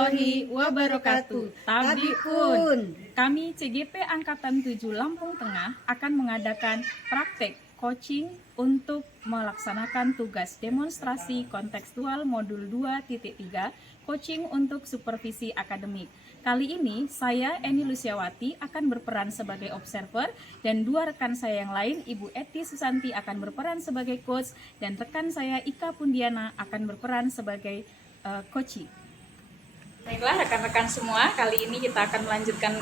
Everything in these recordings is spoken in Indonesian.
warahmatullahi wabarakatuh. Tabikun. Kami CGP Angkatan 7 Lampung Tengah akan mengadakan praktek coaching untuk melaksanakan tugas demonstrasi kontekstual modul 2.3 coaching untuk supervisi akademik. Kali ini saya Eni Luciawati akan berperan sebagai observer dan dua rekan saya yang lain, Ibu Eti Susanti akan berperan sebagai coach dan rekan saya Ika Pundiana akan berperan sebagai coachee. Baiklah rekan-rekan semua, kali ini kita akan melanjutkan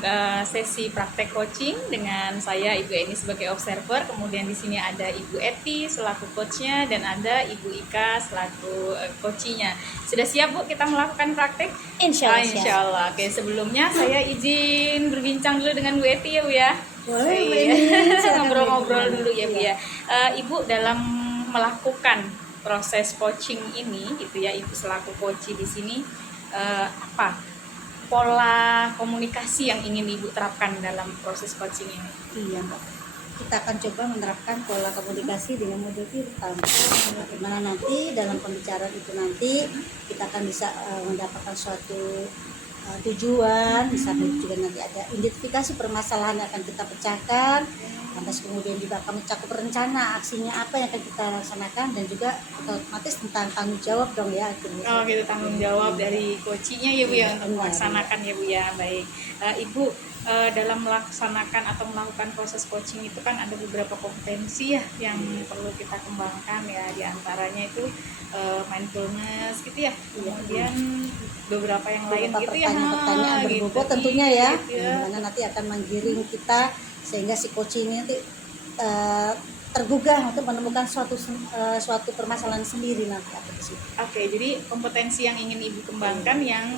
sesi praktek coaching dengan saya Ibu Eni sebagai observer, kemudian di sini ada Ibu Eti selaku coachnya dan ada Ibu Ika selaku coachee-nya. Sudah siap Bu kita melakukan praktek? Insya Allah. Allah. Oke, sebelumnya saya izin berbincang dulu dengan Bu Eti ya Bu ya. Boleh. Ngobrol-ngobrol dulu ya Bu ya. Ibu dalam melakukan proses coaching ini gitu ya, Ibu selaku coachee di sini apa pola komunikasi yang ingin Ibu terapkan dalam proses coaching ini? Iya Mbak, kita akan coba menerapkan pola komunikasi dengan model pertama. Bagaimana nanti dalam pembicaraan itu nanti kita akan bisa mendapatkan suatu tujuan. Di sana juga nanti ada identifikasi permasalahan yang akan kita pecahkan. Lantas kemudian juga akan mencakup rencana aksinya apa yang akan kita laksanakan dan juga otomatis tentang tanggung jawab dong ya. Oh gitu, tanggung jawab dari coaching-nya ya Bu ya untuk melaksanakan ya Bu ya. Baik, Ibu dalam melaksanakan atau melakukan proses coaching itu kan ada beberapa kompetensi ya yang perlu kita kembangkan ya, diantaranya itu mindfulness gitu ya, kemudian beberapa yang lain gitu ya, pertanyaan berbobot gitu, tentunya ya, gitu ya. dimana nanti akan menggiring kita sehingga si coaching ini nanti tergugah untuk menemukan suatu permasalahan sendiri nanti apa di situ. Oke, jadi kompetensi yang ingin Ibu kembangkan yang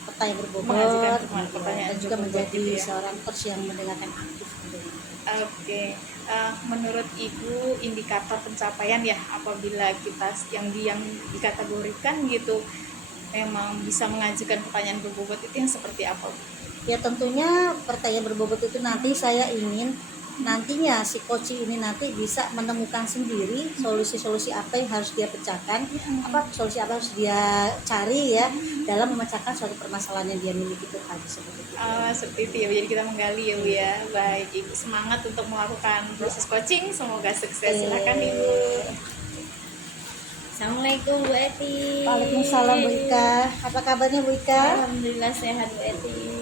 pertanyaan berbobot mengajukan dan pertanyaan juga berbobot menjadi gitu ya. seorang coach yang mendengarkan aktif. Oke, menurut Ibu indikator pencapaian ya apabila kita yang dikategorikan gitu memang bisa mengajukan pertanyaan berbobot itu yang seperti apa? Ya tentunya pertanyaan berbobot itu nanti saya ingin nantinya si coaching ini nanti bisa menemukan sendiri solusi-solusi apa yang harus dia pecahkan, apa solusi apa harus dia cari ya dalam memecahkan suatu permasalahan yang dia miliki itu tadi seperti itu. Seperti itu ya, jadi kita menggali ya Bu ya. Baik Ibu, semangat untuk melakukan proses coaching, semoga sukses. Silakan Ibu. Assalamualaikum Bu Eti. Waalaikumsalam Bu Ika. Apa kabarnya Bu Ika? Alhamdulillah sehat Bu Eti.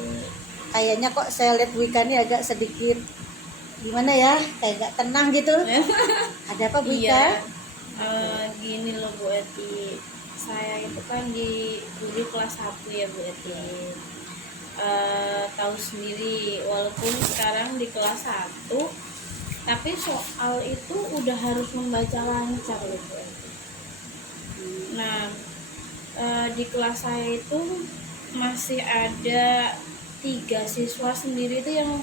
Kayaknya kok saya lihat Bu Ika ini agak sedikit gimana ya, kayak gak tenang gitu. Ada apa Bu Ika? Iya, gini loh Bu Eti, saya itu kan dulu kelas 1 ya Bu Eti. Tahu sendiri walaupun sekarang di kelas 1 tapi soal itu udah harus membaca lancar loh Bu Eti. Nah di kelas saya itu masih ada 3 siswa sendiri itu yang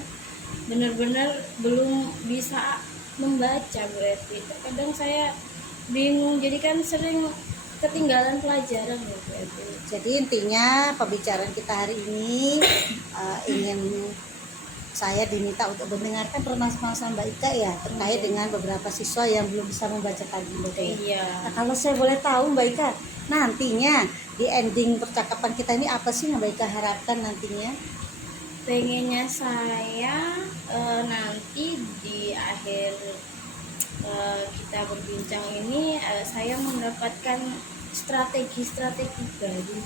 benar-benar belum bisa membaca Bu Eti. Kadang saya bingung, jadi kan sering ketinggalan pelajaran Bu Eti. Jadi intinya pembicaraan kita hari ini ingin saya diminta untuk mendengarkan permasalahan Mbak Ika ya terkait dengan beberapa siswa yang belum bisa membaca tadi Mbak Ika. Iya. Nah, kalau saya boleh tahu Mbak Ika, nantinya di ending percakapan kita ini apa sih yang Mbak Ika harapkan nantinya? Pengennya saya nanti di akhir kita berbincang ini saya mendapatkan strategi-strategi baru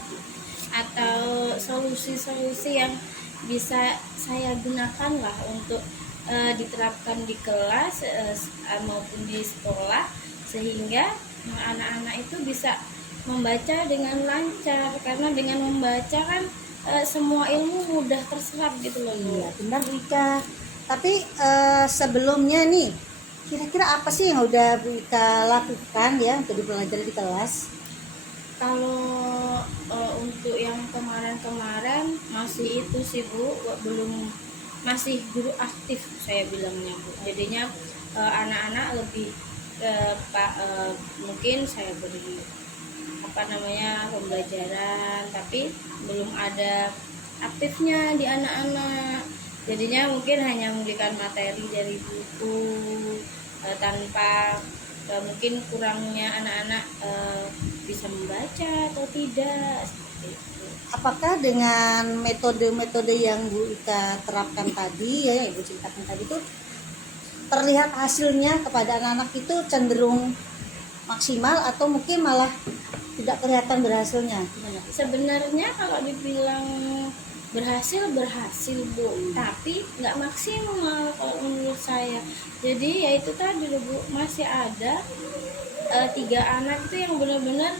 atau solusi-solusi yang bisa saya gunakan lah untuk diterapkan di kelas maupun di sekolah sehingga anak-anak itu bisa membaca dengan lancar, karena dengan membaca kan semua ilmu mudah terserap gitu loh. Iya benar Bu Ika. Tapi sebelumnya nih kira-kira apa sih yang udah Bu Ika lakukan ya untuk dipelajari di kelas? Kalau untuk yang kemarin-kemarin masih itu sih Bu, masih guru aktif saya bilangnya Bu. Jadinya anak-anak lebih mungkin saya beri pembelajaran tapi belum ada aktifnya di anak-anak, jadinya mungkin hanya memberikan materi dari buku tanpa mungkin kurangnya anak-anak bisa membaca atau tidak seperti itu. apakah dengan metode-metode yang Bu Ika terapkan tadi ya, Ibu ceritakan tadi itu terlihat hasilnya kepada anak-anak itu cenderung maksimal atau mungkin malah tidak kelihatan berhasilnya? Gimana? Sebenarnya kalau dibilang berhasil Bu, tapi nggak maksimal kalau menurut saya. Jadi ya itu tadi loh Bu, masih ada 3 anak itu yang benar-benar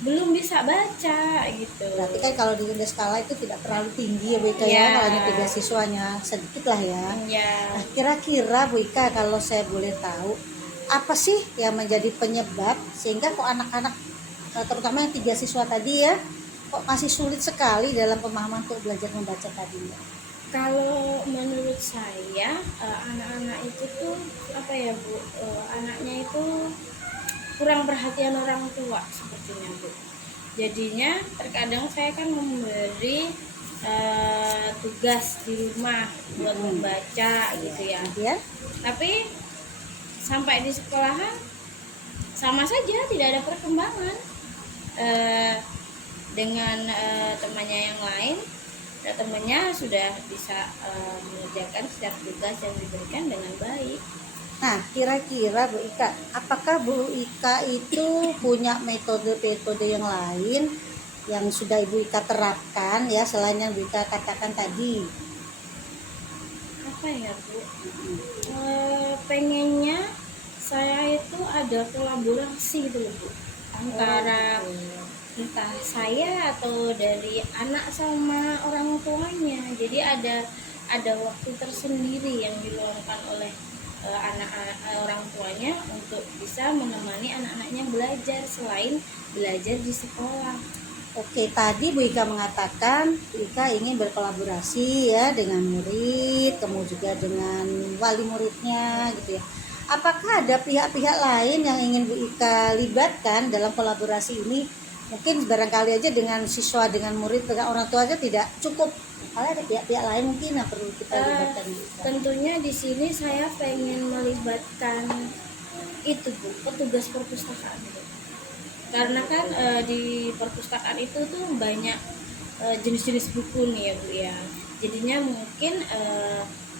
belum bisa baca gitu. Berarti kan kalau di skala itu tidak terlalu tinggi ya Bu Ika Ya. ya, hanya 3 siswanya, sedikit lah ya. Ya, Nah, kira-kira Bu Ika kalau saya boleh tahu, apa sih yang menjadi penyebab sehingga kok anak-anak terutama yang 3 siswa tadi ya, kok masih sulit sekali dalam pemahaman untuk belajar membaca tadi ya? kalau menurut saya anak-anak itu tuh apa ya Bu, anaknya itu kurang perhatian orang tua sepertinya Bu. Jadinya terkadang saya kan memberi tugas di rumah buat membaca gitu ya. Kemudian Tapi sampai di sekolahan sama saja tidak ada perkembangan dengan temannya yang lain. Dan temannya sudah bisa mengerjakan setiap tugas yang diberikan dengan baik. nah, kira-kira Bu Ika, apakah Bu Ika itu punya metode-metode yang lain yang sudah Ibu Ika terapkan ya selain yang Bu Ika katakan tadi? Apa ya Bu? Pengennya saya itu ada kolaborasi gitu loh Bu, antara entah saya atau dari anak sama orang tuanya. Jadi ada waktu tersendiri yang diluangkan oleh anak-anak orang tuanya untuk bisa menemani anak-anaknya belajar selain belajar di sekolah. Oke, tadi Bu Ika mengatakan Bu Ika ingin berkolaborasi ya dengan murid, kemudian juga dengan wali muridnya gitu ya. Apakah ada pihak-pihak lain yang ingin Bu Ika libatkan dalam kolaborasi ini? Mungkin barangkali aja dengan siswa, dengan murid, dengan orang tua aja tidak cukup. Kalau ada pihak-pihak lain mungkin yang perlu kita libatkan. Bu Ika. Tentunya di sini saya pengen melibatkan itu Bu, petugas perpustakaan Bu. Karena kan di perpustakaan itu tuh banyak jenis-jenis buku nih ya Bu ya. Jadinya mungkin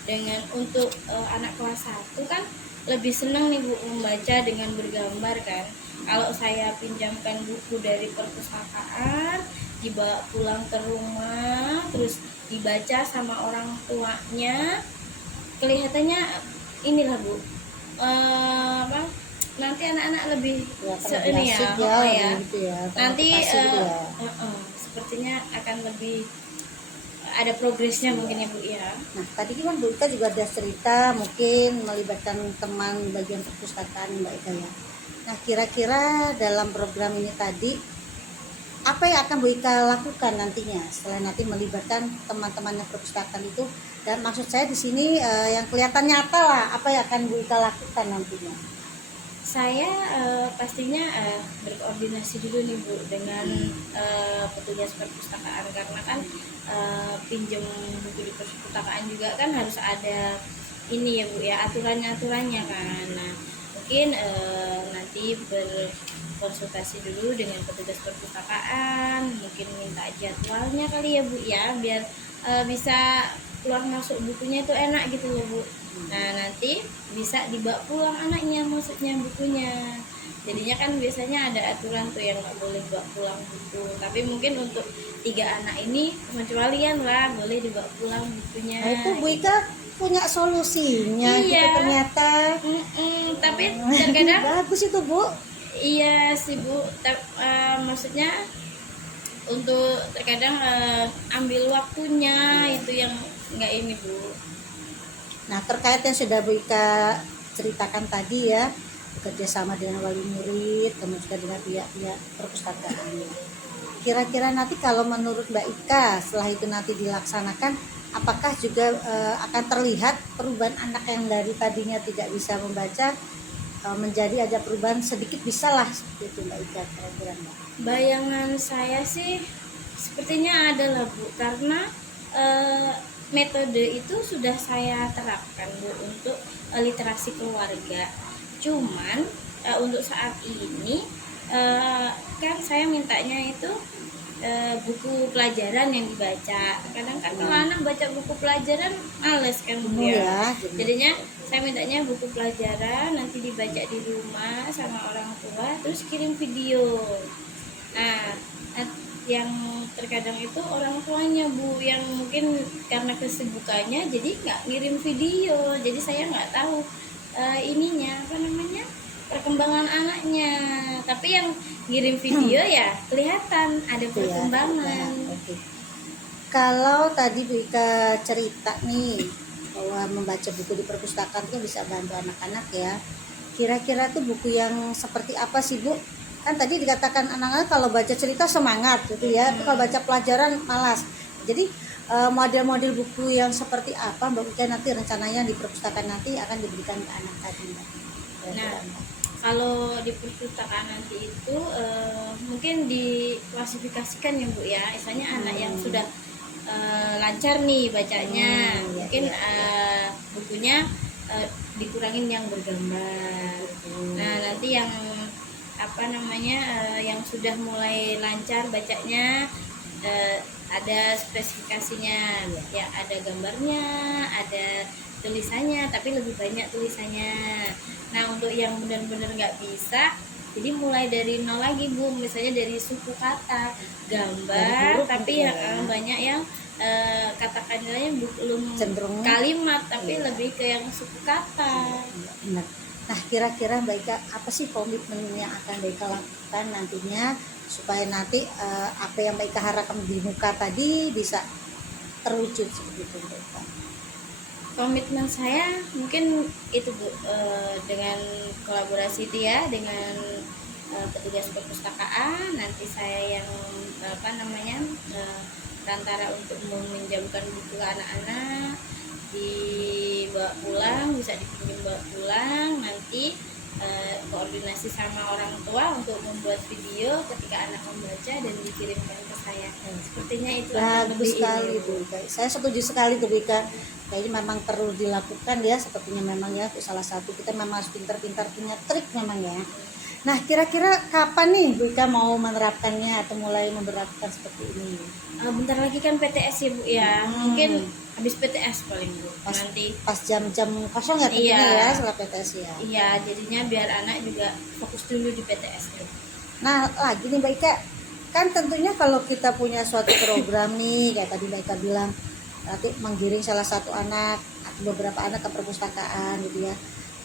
dengan untuk anak kelas 1 kan lebih senang nih Bu membaca dengan bergambar kan. Kalau saya pinjamkan buku dari perpustakaan, dibawa pulang ke rumah, terus dibaca sama orang tuanya, kelihatannya inilah Bu, apa, nanti anak-anak lebih Ya, ini asik ya, oh ya. gitu ya. Nanti termotivasi gitu ya. sepertinya akan lebih ada progresnya mungkin ya Bu ya. Nah, tadi kan Bu Ika juga ada cerita mungkin melibatkan teman bagian perpustakaan Mbak Ika ya. Nah, kira-kira dalam program ini tadi apa yang akan Bu Ika lakukan nantinya setelah nanti melibatkan teman-teman yang perpustakaan itu, dan maksud saya di sini yang kelihatan nyata lah apa yang akan Bu Ika lakukan nantinya? Saya pastinya berkoordinasi dulu nih Bu dengan petugas perpustakaan, karena kan pinjam buku di perpustakaan juga kan harus ada ini ya Bu ya, aturannya kan. Nah mungkin nanti berkonsultasi dulu dengan petugas perpustakaan, mungkin minta jadwalnya kali ya Bu ya, biar bisa keluar masuk bukunya itu enak gitu loh Bu. Nah nanti bisa dibawa pulang anaknya, maksudnya bukunya. Jadinya kan biasanya ada aturan tuh yang nggak boleh bawa pulang buku, tapi mungkin untuk 3 anak ini pengecualian lah, boleh dibawa pulang bukunya. Nah, itu Bu Ika punya solusinya Iya. gitu ternyata. Tapi terkadang Bagus itu Bu. iya sih Bu, maksudnya untuk terkadang ambil waktunya itu yang nggak ini Bu. Nah, terkait yang sudah Bu Ika ceritakan tadi ya, bekerja sama dengan wali murid, kemudian juga dengan pihak-pihak perpustakaan. Kira-kira nanti kalau menurut Mbak Ika setelah itu nanti dilaksanakan, apakah juga akan terlihat perubahan anak yang dari tadinya tidak bisa membaca menjadi ada perubahan sedikit bisa lah seperti itu Mbak Ika kira-kira Mbak? Bayangan saya sih sepertinya ada lah Bu, karena metode itu sudah saya terapkan Bu untuk literasi keluarga. Cuman untuk saat ini kan saya mintanya itu buku pelajaran yang dibaca. Kadang kan kalau anak baca buku pelajaran males kan Bu ya. Ya, Jadinya saya mintanya buku pelajaran nanti dibaca di rumah sama orang tua, terus kirim video. Nah, yang terkadang itu orang tuanya Bu yang mungkin karena kesibukannya jadi nggak ngirim video, jadi saya nggak tahu ininya apa namanya perkembangan anaknya. Tapi yang ngirim video ya kelihatan ada perkembangan. Oke. Kalau tadi Bu Ika cerita nih bahwa membaca buku di perpustakaan itu bisa bantu anak-anak ya. Kira-kira tuh buku yang seperti apa sih Bu? Kan tadi dikatakan anak-anak kalau baca cerita semangat gitu ya. Kalau baca pelajaran malas. Jadi model-model buku yang seperti apa Mbak Ika nanti rencananya di perpustakaan nanti akan diberikan ke anak tadi Mbak? Nah, kalau di perpustakaan nanti itu mungkin diklasifikasikan ya Bu ya. Misalnya anak yang sudah lancar nih bacanya, mungkin bukunya dikurangin yang bergambar. Nah, nanti yang apa namanya yang sudah mulai lancar bacanya ada spesifikasinya ya, ada gambarnya, ada tulisannya, tapi lebih banyak tulisannya. Nah, untuk yang benar-benar nggak bisa, jadi mulai dari nol lagi Bu, misalnya dari suku kata, gambar, tapi yang banyak yang kata-katanya belum cenderung kalimat, tapi lebih ke yang suku kata. Benar. Nah, kira-kira Mbak Ika apa sih komitmen yang akan Mbak Ika lakukan nantinya supaya nanti apa yang Mbak Ika harapkan di muka tadi bisa terwujud seperti itu Mbak Ika? Komitmen saya mungkin itu Bu, dengan kolaborasi dia dengan petugas perpustakaan, nanti saya yang apa namanya perantara untuk meminjamkan buku ke anak-anak, dibawa pulang, bisa dipinjam bawa pulang, nanti koordinasi sama orang tua untuk membuat video ketika anak membaca dan dikirimkan ke saya. Sepertinya itu akan Bagus lebih sekali ini. Bu Ika. Saya setuju sekali tuh Bu Ika. Kayaknya memang perlu dilakukan ya, sepertinya memang ya, itu salah satu kita memang harus pintar-pintar punya trik memang ya. Nah, kira-kira kapan nih Bu Ika mau menerapkannya atau mulai menerapkan seperti ini? Bentar lagi kan PTS ya Bu ya, mungkin habis PTS paling Bu nanti. Pas jam-jam kosong ya tentunya Iya. ya setelah PTS ya. Iya, jadinya biar anak juga fokus dulu di PTS-nya. Nah, lagi nih Mbak Ika, kan tentunya kalau kita punya suatu program nih, kayak tadi Mbak Ika bilang, nanti menggiring salah satu anak atau beberapa anak ke perpustakaan gitu ya.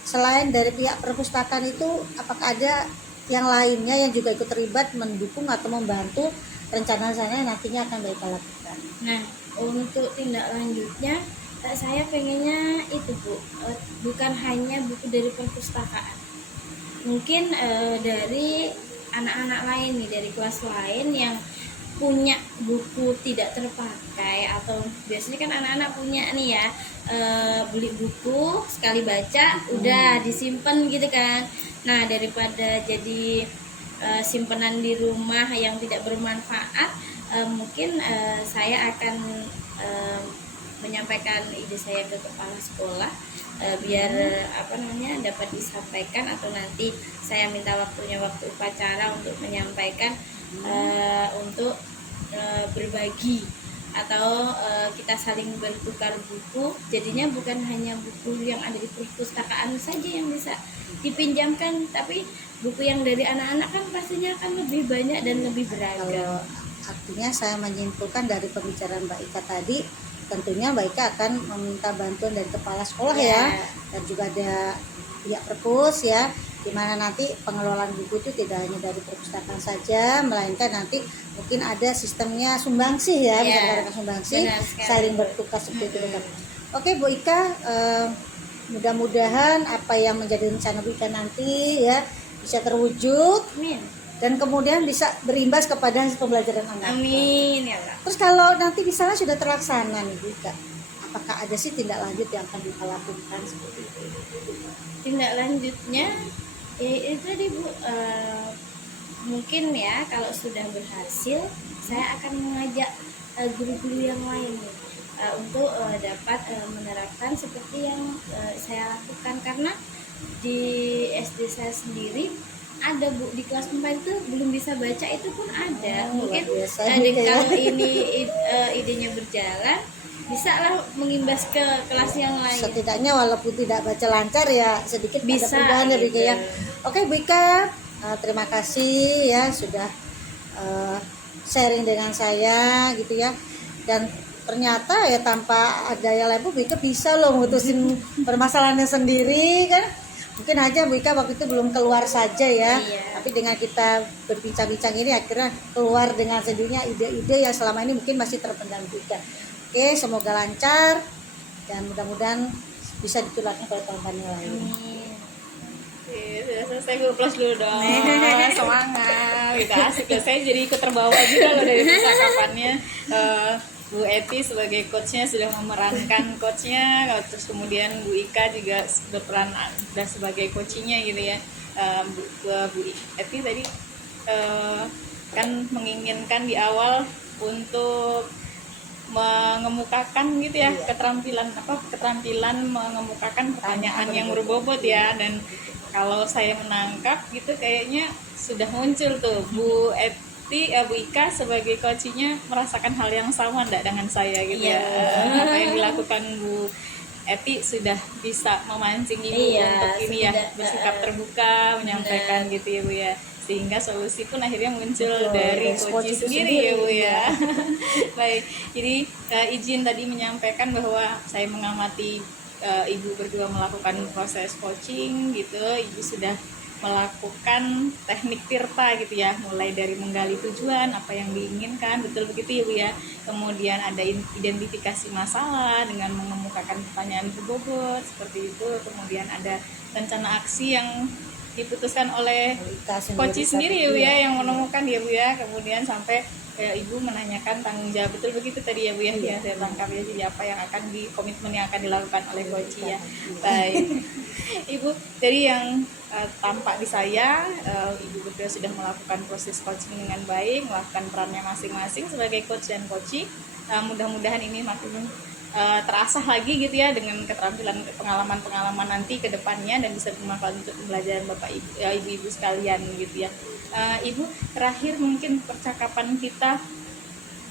Selain dari pihak perpustakaan itu, apakah ada yang lainnya yang juga ikut terlibat mendukung atau membantu rencana-rencana nantinya akan Mbak Ika lakukan? Nah, untuk tindak lanjutnya saya pengennya itu Bu, bukan hanya buku dari perpustakaan, mungkin dari anak-anak lain nih, dari kelas lain yang punya buku tidak terpakai, atau biasanya kan anak-anak punya nih ya, beli buku sekali baca udah disimpan gitu kan. Nah, daripada jadi simpenan di rumah yang tidak bermanfaat, mungkin saya akan menyampaikan ide saya ke kepala sekolah, biar apa namanya dapat disampaikan, atau nanti saya minta waktu upacara untuk menyampaikan, untuk berbagi, atau kita saling bertukar buku, jadinya bukan hanya buku yang ada di perpustakaan saja yang bisa dipinjamkan, tapi buku yang dari anak-anak kan pastinya akan lebih banyak dan lebih beragam. Kalau artinya saya menyimpulkan dari pembicaraan Mbak Ika tadi, tentunya Mbak Ika akan meminta bantuan dari kepala sekolah ya, dan juga ada pihak perpus ya, dimana nanti pengelolaan buku itu tidak hanya dari perpustakaan saja, melainkan nanti mungkin ada sistemnya sumbangsih ya, bisa dikatakan sumbangsih, saling bertukar seperti itu. Oke Bu Ika, mudah-mudahan apa yang menjadi rencana Bu Ika nanti ya bisa terwujud. Amin. Dan kemudian bisa berimbas kepada hasil pembelajaran anak. Amin ya Allah. Terus kalau nanti di sana sudah terlaksana nih Bu Ika, apakah ada sih tindak lanjut yang akan kita lakukan seperti itu? Tindak lanjutnya itu tadi Bu, mungkin ya kalau sudah berhasil saya akan mengajak guru-guru yang lain untuk dapat menerapkan seperti yang saya lakukan, karena di SD saya sendiri ada Bu di kelas 4 itu belum bisa baca itu pun ada. Oh, Mungkin luar biasa ada ini ya. kalau ini idenya berjalan bisa lah mengimbas ke kelas yang lain. Setidaknya walaupun tidak baca lancar ya sedikit Bisa, ada perubahan ya Bu Ika ya. gitu. Oke Bu Ika, terima kasih ya sudah sharing dengan saya gitu ya. Dan ternyata ya tanpa ada yang lain Bu Ika bisa loh mutusin permasalahannya sendiri kan. Mungkin aja Bu Ika waktu itu belum keluar saja ya. Iya. Tapi dengan kita berbincang-bincang ini akhirnya keluar dengan sendirinya ide-ide yang selama ini mungkin masih terpendam Bu Ika. Oke, semoga lancar dan mudah-mudahan bisa ditularkan pada teman-teman yang lain. Sudah selesai Bu, plus dulu dong. Semangat. Gitu asik ya, saya jadi ikut terbawa juga loh dari percakapannya. Bu Eti sebagai coachnya sudah memerankan coachnya, terus kemudian Bu Ika juga berperan sudah sebagai coachingnya gitu ya. Bu Eti tadi kan menginginkan di awal untuk mengemukakan gitu ya keterampilan mengemukakan pertanyaan yang berbobot ya, dan kalau saya menangkap gitu kayaknya sudah muncul tuh Bu Bu Ika sebagai coachnya merasakan hal yang sama enggak dengan saya gitu ya. Apa yang dilakukan Bu Eti sudah bisa memancing Ibu untuk ini ya bersikap terbuka menyampaikan gitu ya Bu ya, sehingga solusi pun akhirnya muncul dari coach sendiri ya Bu ya. Baik, jadi izin tadi menyampaikan bahwa saya mengamati Ibu berdua melakukan proses coaching gitu. Ibu sudah melakukan teknik tirta gitu ya, mulai dari menggali tujuan apa yang diinginkan, betul begitu ya Bu ya. Kemudian ada identifikasi masalah dengan mengemukakan pertanyaan berbobot seperti itu. Kemudian ada rencana aksi yang diputuskan oleh coach sendiri ya Bu ya, yang menemukan ya Bu ya. Kemudian sampai Ibu menanyakan tanggung jawab, betul begitu tadi ya Bu ya. Ya saya tangkap ya, jadi apa yang akan komitmen yang akan dilakukan oleh coach ya. Baik. Ibu, dari yang tampak di saya, Ibu berdua sudah melakukan proses coaching dengan baik, melakukan perannya masing-masing sebagai coach dan coaching. Mudah-mudahan ini makin terasah lagi gitu ya dengan keterampilan pengalaman-pengalaman nanti ke depannya dan bisa bermanfaat untuk pembelajaran Bapak Ibu-ibu sekalian gitu ya. Ibu, terakhir mungkin percakapan kita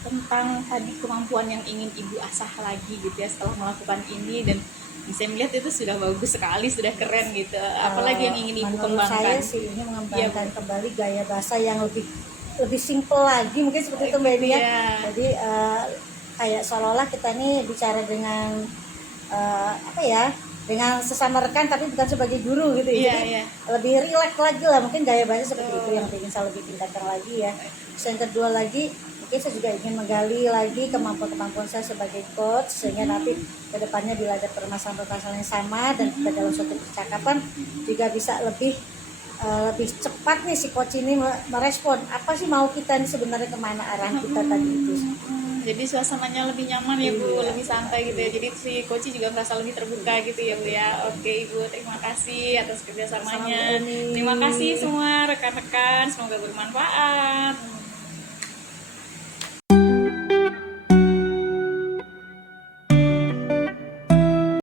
tentang tadi kemampuan yang ingin Ibu asah lagi gitu ya setelah melakukan ini, dan saya melihat itu sudah bagus sekali, sudah keren gitu. Apalagi yang ingin Ibu menurut kembangkan? saya sih ini mengembangkan kembali gaya bahasa yang lebih simpel lagi, mungkin seperti itu Mbak Edi ya. Jadi kayak seolah-olah kita nih bicara dengan dengan sesama rekan tapi bukan sebagai guru gitu ya. Jadi lebih rileks lagi lah, mungkin gaya bahasa seperti itu yang ingin saya lebih tingkatkan lagi ya. Terus yang kedua lagi, mungkin saya juga ingin menggali lagi kemampuan saya sebagai coach, sehingga nanti kedepannya bila ada permasalahan yang sama dan kita dalam suatu percakapan juga bisa lebih cepat nih si coach ini merespon apa sih mau kita nih sebenarnya, kemana arah kita tadi itu. Jadi suasananya lebih nyaman ya Bu, lebih santai gitu ya. Jadi si coach juga merasa lebih terbuka gitu ya Bu ya. Oke Ibu, terima kasih atas kerjasamanya. Terima kasih semua rekan-rekan, semoga bermanfaat.